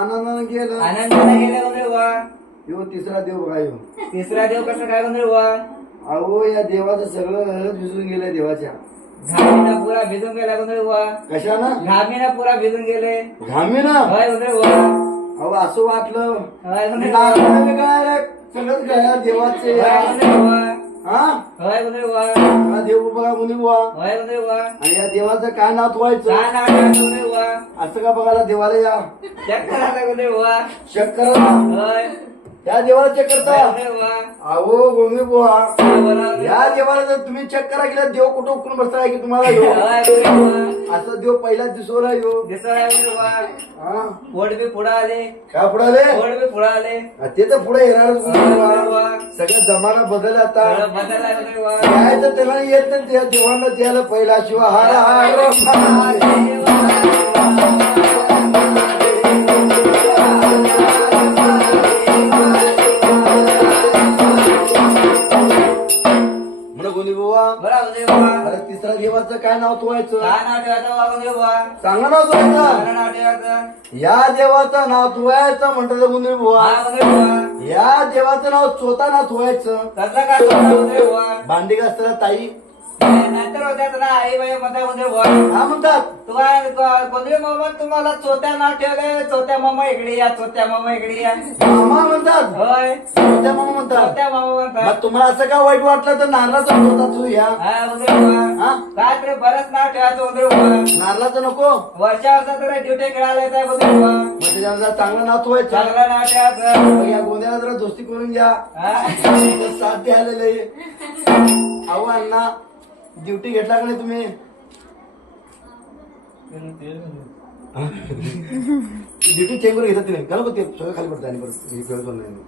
आनंदानं गेलं. आनंदाने गेलं म्हणजे वा. यो तिसरा देव बघा यो. तिसरा देव कसं काय म्हणजे वा. अहो या देवाचं सगळं भिजून गेलंय देवाच्या. घामीनं पुरा भिजून गेला म्हणजे वा. कशानं? घामीनं पुरा भिजून गेले. घामीनं? होय म्हणजे वा. अहो असं वाटलं होय म्हणजे वा. काय सगळंच काय देवाचे. होय म्हणजे वा. हा होय म्हणजे वा. हा देव बघा मुली बुवा. होय म्हणजे वा. आणि या देवाचं काय नाव ठेवायचं? काय नाव ठेवायचं म्हणजे वा. असं का बघायला देवाला या चेक करायचं म्हणजे वा. चेक करा. होय. या देवाला चेक करता. होय म्हणजे वा. अहो गोमी बुवा बरोबर. या देवाला जर तुम्ही चेक करा गेला देव कुठं उकळून बसताय की तुम्हाला यो होय म्हणजे वा. असं देव पहिला दिसवला यो. दिसत आहे म्हणजे वा. हा पोट बी पुढं आले. काय पुढे आले? पोट बी पुढं आले. ते तर पुढे येणारच होय वा. सगळं जमाना बदल आता. सगळं बदल आहे म्हणजे वा. यायचं त्याला येत नाही त्या देवांना द्यायला पहिला शिवा हार गोली बुवा. बरं म्हणजे वा. अरे तिसऱ्या देवाचं काय नाव ठेवायचं? काय नाव ठेवायचं वा म्हणजे वा. सांगा नाव ठेवायचं. काय नाव ठेवायचं. या देवाचं नाव ठेवायचं म्हणतात गुंजरी बुवा. हा म्हणजे वा. या देवाचं नाव चोता नाव ठेवायचं. कसं काय ठेवायचं म्हणजे वा. भांडी घासताना ताई नंतर होत्यात ना आई बाई म्हणता म्हणजे वा. हा म्हणतात. तुम्हाला कोणते मामा तुम्हाला चोत्या नाव ठेवले. चोत्या मामा इकडे या. चोत्या मामा इकडे या. मामा म्हणतात. होय. चोत्या मामा म्हणतात. चोत्या मामा म्हणतात. मग तुम्हाला असं का वाईट वाटलं तर नारळाचं चोता तू या. हा म्हणजे वा. हा काय तरी बरंच नाव ठेवायचं म्हणजे वा. नारळाचं नको. वर्षा वर्षा तरी ड्युटी खेळायला येत आहे म्हणजे वा. मग त्याच्यावर जरा चांगलं नाव ठेवायचं. चांगलं नाव ठेवायचं. मग या गोंद्याला जरा दोस्ती करून घ्या. हा. साथ द्यायला अहो अण्णा ड्युटी घेतला का नाही तुम्ही? ड्युटी चेंज करून घेतात तुम्ही का ते सगळं खाली पडतं आणि परत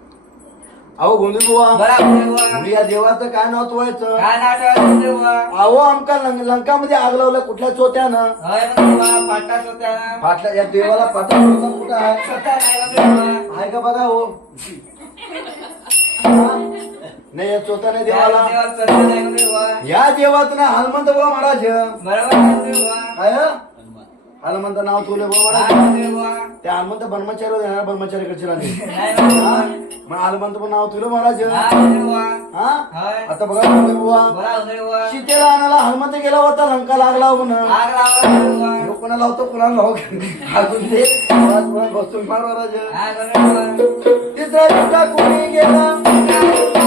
अहो गोंधळ बुवा. बरं म्हणजे वा. या देवाचं काय नाव ठेवायचं? काय नाव ठेवायचं म्हणजे वा. अहो आमका लंकामध्ये आग लावलं कुठल्या चोत्यानं? होय म्हणजे वा. पाटाच होत्या ना. फाटल्या या देवाला पाठा कुठं आहे? स्वतः नाही म्हणजे वा. आहे का बघा हो. नाही या चोथा नाही देवाला. देवाला स्वतः नाही म्हणजे वा. या देवाचं ना हनुमंत बुवा महाराज. बरोबर म्हणजे वा. काय हनुमंत नाव ठेवलं बुवा काय महाराज. म्हणजे वा. त्या हनुमंत ब्रह्मचारी येणार ब्रह्मचारीकडचे राहिले. नाही म्हणजे वा. मग हनुमंत पण नाव ठेवलं महाराज. काय म्हणजे वा. हा होय. आता बघा गोंधळ बुवा. बरं म्हणजे वा. सीतेला आणायला हनुमंत गेला होता लंका लागला म्हणून. आग लावला म्हणजे वा. ह्यो कोणाला लावतो कोणाला लाव अजून ते महाराज कोणाला बसून फार महाराज. काय म्हणजे वा. तिसरा दिवसा कोणी गेला